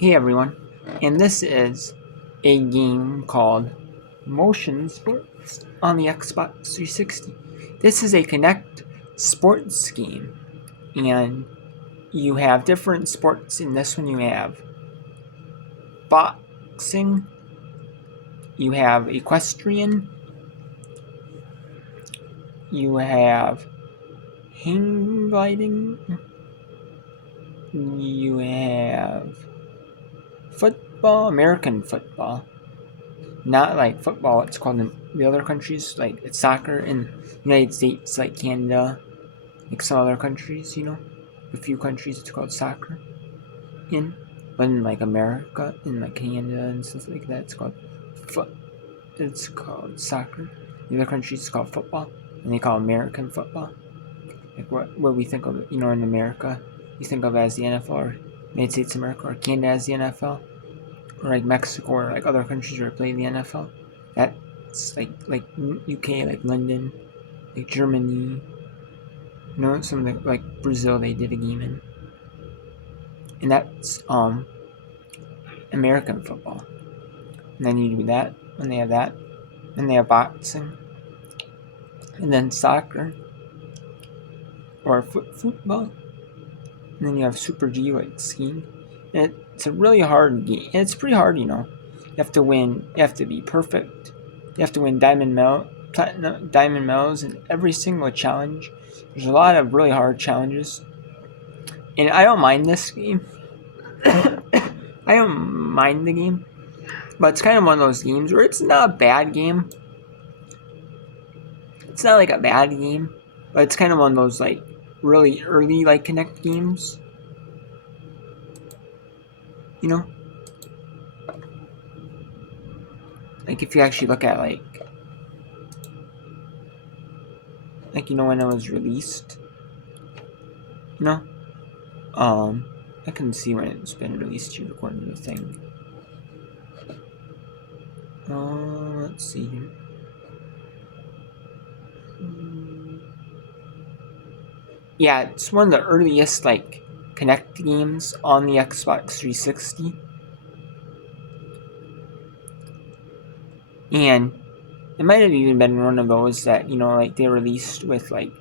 Hey everyone, and this is a game called Motionsports on the Xbox 360. This is a Connect sports game, and you have different sports. In this one, you have boxing, you have equestrian, you have hang gliding, you have football, American football. Not like football, it's called in the other countries, like it's soccer in the United States, like Canada, like some other countries, a few countries it's called soccer in, but in like America, in like Canada and stuff like that, it's called soccer. The other countries it's called football, and they call American football. Like what we think of, in America, you think of as the NFL or United States of America, or Canada as the NFL, or like Mexico or like other countries where play the NFL. That's like UK, like London, like Germany. Some of the, like Brazil, they did a game in, and that's American football. And then you do that, and they have that, and they have boxing, and then soccer or football, and then you have Super G, like skiing. And it's a really hard game, and it's pretty hard, You have to win. You have to be perfect. You have to win platinum, diamond medals in every single challenge. There's a lot of really hard challenges, and I don't mind this game. I don't mind the game, but it's kind of one of those games where it's not a bad game. It's not like a bad game, but it's kind of one of those like really early like Connect games. Like if you actually look at like when it was released. I can see when it's been released here according to the thing. Let's see here. Yeah, it's one of the earliest like Connect games on the Xbox 360. And it might have even been one of those that, like they released with like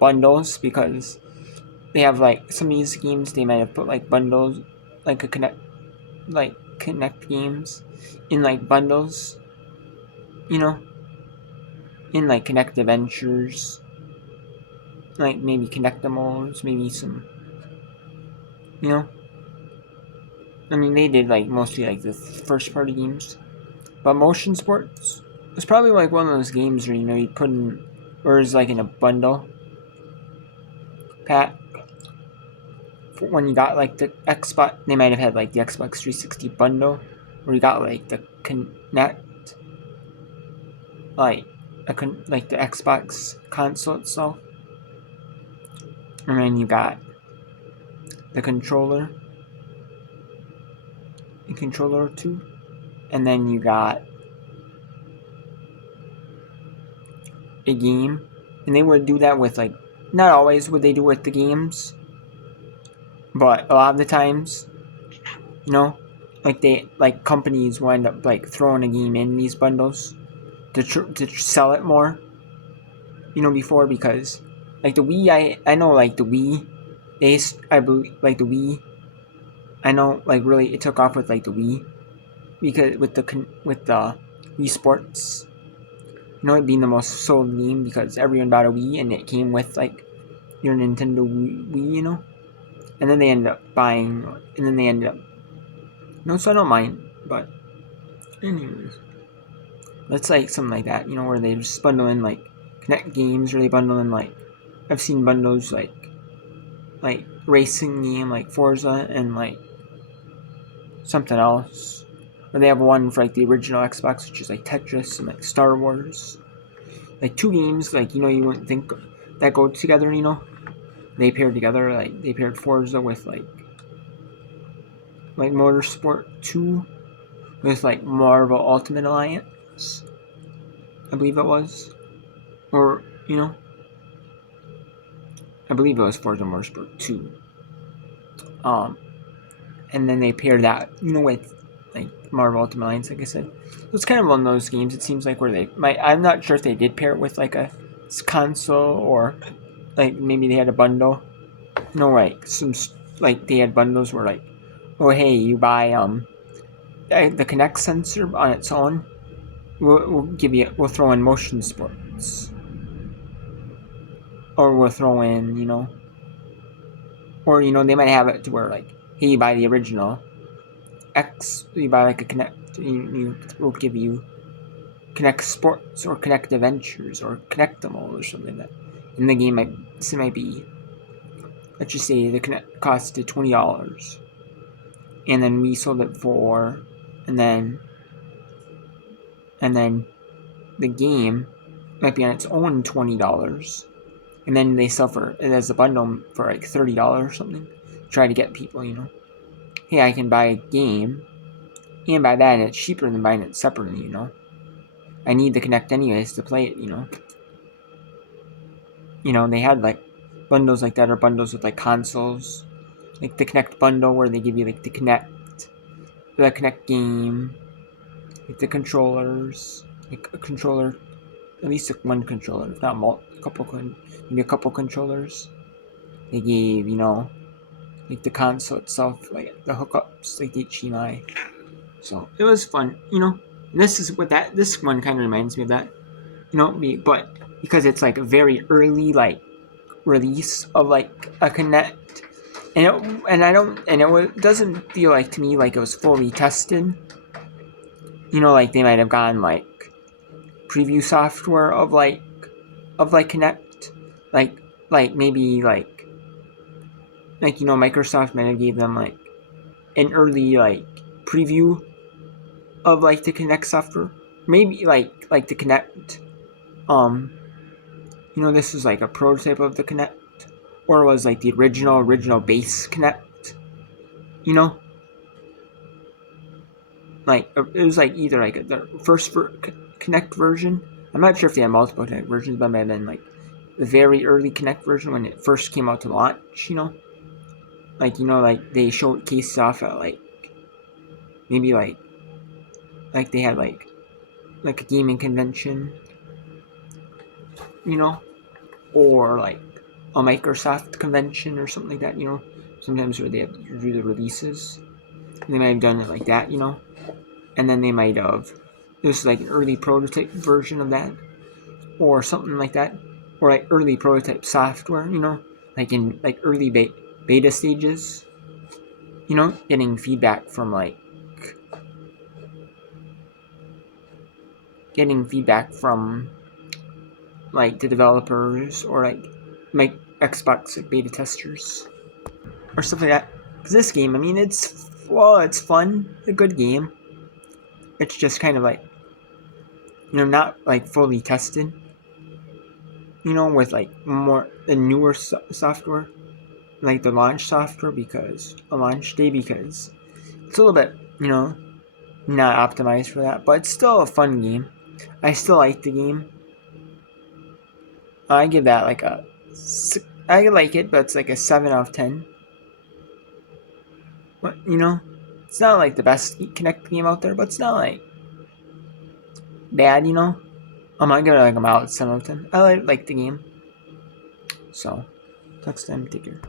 bundles, because they have like some of these games, they might have put like bundles, like Connect games in like bundles, in like Connect Adventures, like maybe Connectimals, maybe some, I mean, they did like mostly like the first party games, but Motionsports was probably like one of those games where you put in, or is like in a bundle pack. For when you got like the Xbox, they might have had like the Xbox 360 bundle, where you got like the Connect, like like the Xbox console itself, and then you got the controller too, and then you got a game, and they would do that with like, not always would they do with the games, but a lot of the times, like companies will end up like throwing a game in these bundles to sell it more, before, because like the Wii, I know like the Wii, I believe like the Wii, I know like really it took off with like the Wii, because with the Wii Sports, it being the most sold game, because everyone bought a Wii and it came with like your Nintendo Wii, and then they ended up buying, and then they ended up, so I don't mind, but anyways, that's like something like that, where they just bundle in like Connect games, or they bundle in like, I've seen bundles like racing game like Forza and like something else, or they have one for like the original Xbox, which is like Tetris and like Star Wars, like two games like you wouldn't think that go together, they paired together, like they paired Forza with like Motorsport 2 with like Marvel Ultimate Alliance, I believe it was, or I believe it was Forza Motorsport 2, and then they pair that, with like Marvel Ultimate Alliance, like I said. It's kind of one of those games. It seems like where they might. I'm not sure if they did pair it with like a console or like maybe they had a bundle. No, like like they had bundles where like, oh hey, you buy the Kinect sensor on its own. We'll throw in Motionsports, or we'll throw in or they might have it to where like, hey, you buy the original X, you buy like a Kinect, will give you Kinect Sports or Kinect Adventures or Kinectable or something like that. And the game might be, let's just say the Kinect costed $20, and then we sold it for, and then the game might be on its own $20, and then they sell it as a bundle for like $30 or something. Try to get people, hey, I can buy a game and buy that, and it's cheaper than buying it separately. I need the Kinect anyways to play it. They had like bundles like that, or bundles with like consoles, like the Kinect bundle where they give you like the Kinect game, like the controllers, like a controller, at least one controller, if not maybe a couple controllers. They gave like the console itself, like the hookups, like the HDMI. So it was fun. This one kind of reminds me of that. But because it's like a very early like release of like a Kinect, it doesn't feel like to me like it was fully tested. Like they might have gotten like preview software of Kinect, like maybe Microsoft might have gave them like an early like preview of like the Kinect software, maybe like the Kinect. This was like a prototype of the Kinect, or it was like the original base Kinect. Like it was like either like the first Kinect version. I'm not sure if they had multiple Kinect versions, but it might have been like the very early Kinect version when it first came out to launch. Like they showed cases off at like maybe like they had like a gaming convention, or like a Microsoft convention or something like that. Sometimes where they have to do the releases, they might have done it like that. And then they might have, it was like an early prototype version of that, or something like that, or like early prototype software, like in like early beta stages, getting feedback from like the developers, or like Xbox like beta testers or stuff like that. Because this game, I mean, it's fun, a good game. It's just kind of like not like fully tested. With like more the newer software, like the launch software, because a launch day, because it's a little bit not optimized for that, but it's still a fun game. I still like the game. I give that like I like it, but it's like a 7 out of 10. But it's not like the best Kinect game out there, but it's not like bad. I'm gonna give it like a mild 7 out of 10. I like the game. So, next time, take care.